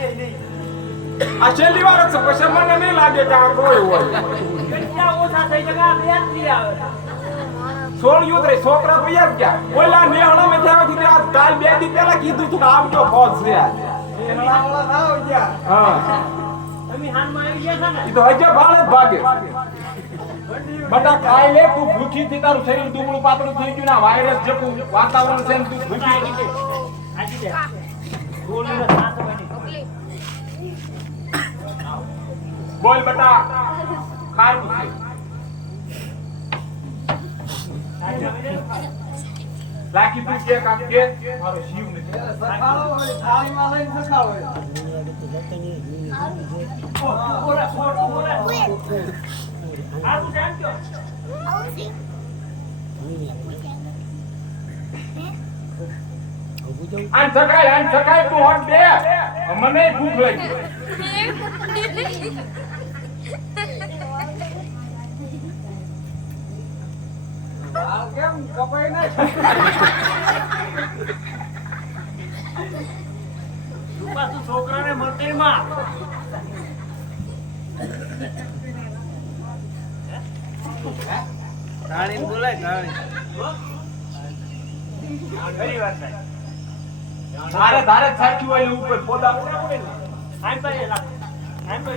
આ છેલ્લી વાર છે પછી મને નહીં લાગે કે આ કોઈ હોય કેટલા ઓછા થઈ જગા બેટરી આવે છોડ્યું તો છોકરા પૈયા ગયા ઓલા નેહણા મે જાવ થી આ કાલ બે દી પહેલા કીધું તું આવજો ફોજ છે આ નેહણા વાળા થાવ ગયા હા તમે હાનમાં આવી ગયા છો ને ઈ તો હજે ભાળ જ ભાગે બટા ખાઈ લે તું ભૂખી થી તારું શરીર દુબળું પાતળું થઈ ગયું ના વાયરસ જેવું વાતાવરણ છે તું ભૂખી થઈ આજી દે ગોળીનો સાથ બની બોલ બટા ખારું છે લાકી તું કે કામ કે મારો શિવ નથી સખાળો હોય થાળીમાં લઈને સખાળો હોય ઓરા ઓરા આ તું જાણ્યો આન સખાય તું હોટ દે મને ભૂખ લાગી આ કેમ કપાઈ ના રૂપા તું છોકરાને મળતી માં રાણી બોલાય રાણી ઘણી વાત થાય તારે સાચું હોય ઉપર પોદા આમ તો એ લાગ આમ તો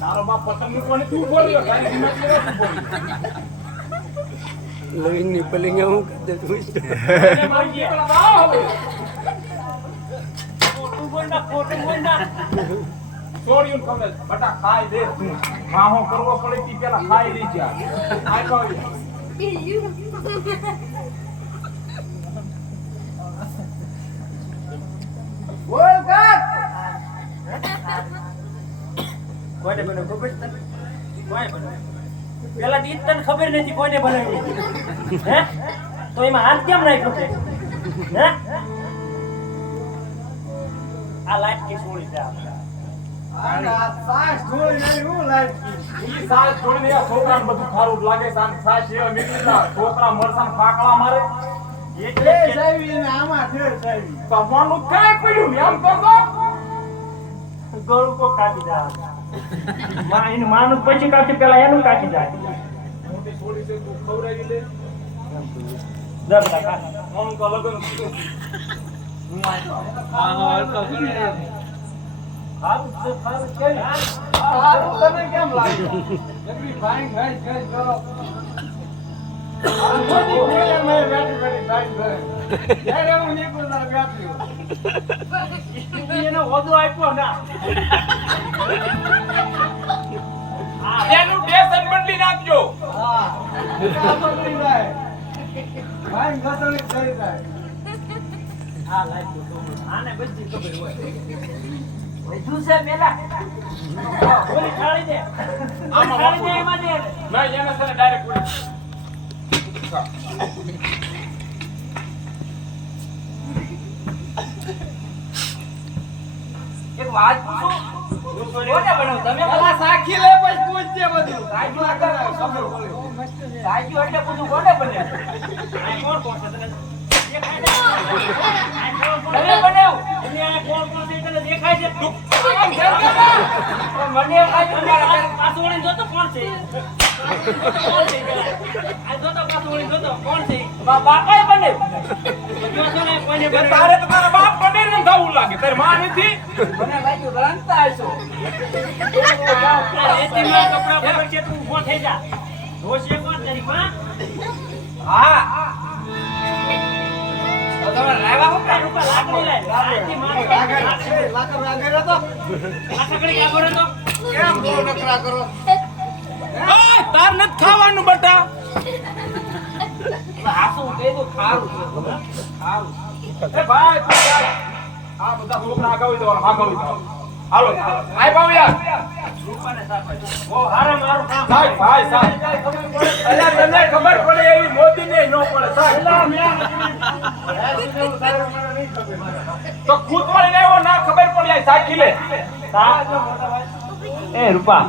તારો બાપ પતંગ કોને તું બોલ્યો તારી હિંમત કેવો તું બોલ્યો લઈને પલિંગ હું કદે તું ખોટું બોલ ના સોડિયમ કમે બટા ખાઈ દે તું માહો કરવો પડે કે પેલા ખાઈ લી જા આઈ કહું બોલ કાક કોને બને ખબર છે કોને બને પેલા દી તને ખબર નથી કોને બનાવી હે તો એમાં હાથ કેમ નાખ્યો છે હે આ લાઈટ કે છોડી દે આ સાસ જોડી હું લાઈટ ઈ સાસ જોડીને આ છોકરાને બધું ખારું લાગે સાન સાસ એ નીકળતા છોકરા મરસાન ફાકડા મારે એટલે સાવી એને આમાં ફેર સાવી તમારું કાઈ પડ્યું ને આમ તો ગળું કો કાઢી દે માં એને માનું પછી કાઢી પેલા એનું કાઢી જાય મોટી છોડી છે તું ખવરાવી લે દબ કાકા આમ તો લગન ખારું છે તને કેમ લાગે જબરી ભાઈ ખાઈ ખાઈ કરો આ મોટી બોલે મે બેઠી બેઠી ભાઈ ઘરે યાર હું નીકળું તાર ગાત્યો એનો હોદો આપ્યો ના એનું બેસન બદલી નાખજો હા આ તો નહીં જાય ભાઈ ગસણી થઈ જાય આ લાઈટ તો આને બધી ખબર હોય વધુ છે મેલા ઓલી ખાળી દે આમાં ખાળી દે એમાં દે ના એને છે ને ડાયરેક્ટ બોલી એક વાત પૂછું કોને બનાવ તમે પેલા સાખી લે પછી પૂછજે બધું સાજુ એટલે ખબર બોલે સાજુ એટલે પૂછું કોને બને આ કોણ કોણ છે તને દેખાય છે તમે બનાવ અને આ કોણ કોણ છે તને દેખાય છે તું મને પાછું વળીને જોતો કોણ છે કોણ છે આ જોતો પાછું વળીને જોતો કોણ છે બાપાએ બને જો છો ને કોઈને બને તારે તો તારા બાપ બને ને થવું લાગે તારી માં નથી મને લાગ્યું રંગતા આશો આ રેતીમાં કપડા પર છે તું ઊભો થઈ જા રોશે કોણ તારી માં હા તો તમે લાવા હો કાઈ ઉપર લાકડી લે લાકડી માં લાકડી આગળ હતો લાકડી આગળ તો કેમ બહુ નકરા કરો ઓય તાર નત ખાવાનું બટા આસુ કહી દો ખારું છે ખારું એ ભાઈ તું યાર આ બધા છોકરા આગાવી દો આગાવી દો હાલો આય બાવ યાર રૂપાને સાથ ઓ હારા મારું કામ સાહેબ ભાઈ સાહેબ અલ્યા તને ખબર પડે એવી મોદી ને નો પડે સાહેબ તો ખુદ વળીને એવો ના ખબર પડી આ સાચી લે એ રૂપા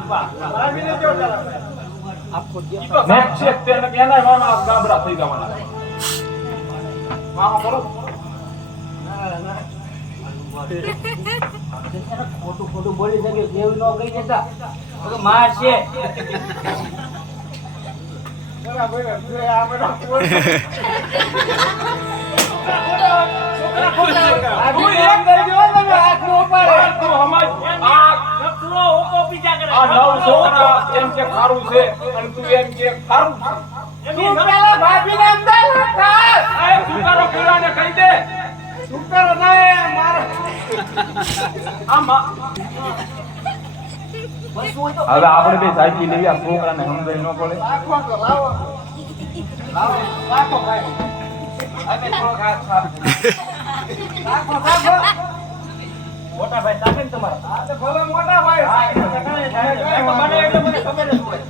આપકો મેચ છે તેને એના વાના ગાબડા થઈ જવાના મામા કરો ખોટું ખોટું બોલી શકે જેવું ન કહી દેતા તો મારશે બરાબર છે આ બધા તું એક કરી દો તમે હાથનો ઉપાડે તું સમજ આ નકરો ઓકો પીછા કરે આ નવ છોકરા એમ કે ખારું છે અને તું એમ કે ખારું છે તું પેલા ભાભીને એમ દે એ સુકારો પીરાને કહી દે સુકર નહીં મારે આમાં હવે આપણે બે સાચી લેવી આ છોકરાને સમજાય ન પડે રાખો તો લાવો લાવો રાખો ભાઈ અને થોડો હાથ સાફ રાખો રાખો મોટા ભાઈ તાકે ને તમારા આ તો ભલે મોટા ભાઈ મને એટલે મને ખબર જ હોય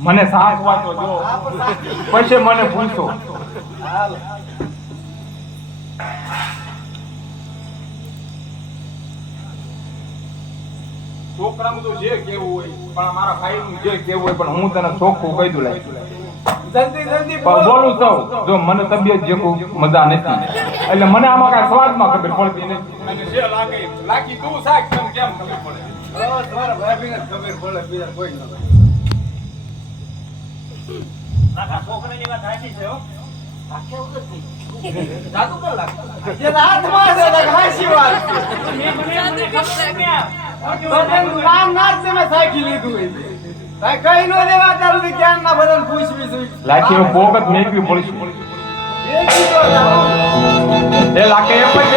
મને સાથ વાતો જો પછી મને પૂછો હાલ છોકરાનું તો જે કેવું હોય પણ મારા ભાઈનું જે કેવું હોય પણ હું તને ચોખ્ખું કહી દઉં લાય જલ્દી જલ્દી પણ બોલું તો જો મને તબિયત જે કોઈ મજા નથી એટલે મને આમાં કાંઈ સ્વાદમાં ખબર પડતી નથી અને જે લાગી તું સાક તને કેમ ખબર પડે બસ મારા ભાભીને ખબર પડે બીજા કોઈ ન કાકા છોકરાની વાત સાચી છે હો આ કેવું નથી જાદુ કર લાગે જે હાથમાં છે ને હાસી વાત છે મને ખબર કે બધાનું નામ ના જ તમે સાખી લીધું હોય ભાઈ કઈ નો દેવા તારું જ્ઞાન ના બધાને પૂછવી જોઈએ લાખી હું બોગત મેકવી પડશે એ કીધો એ લાખે એમ જ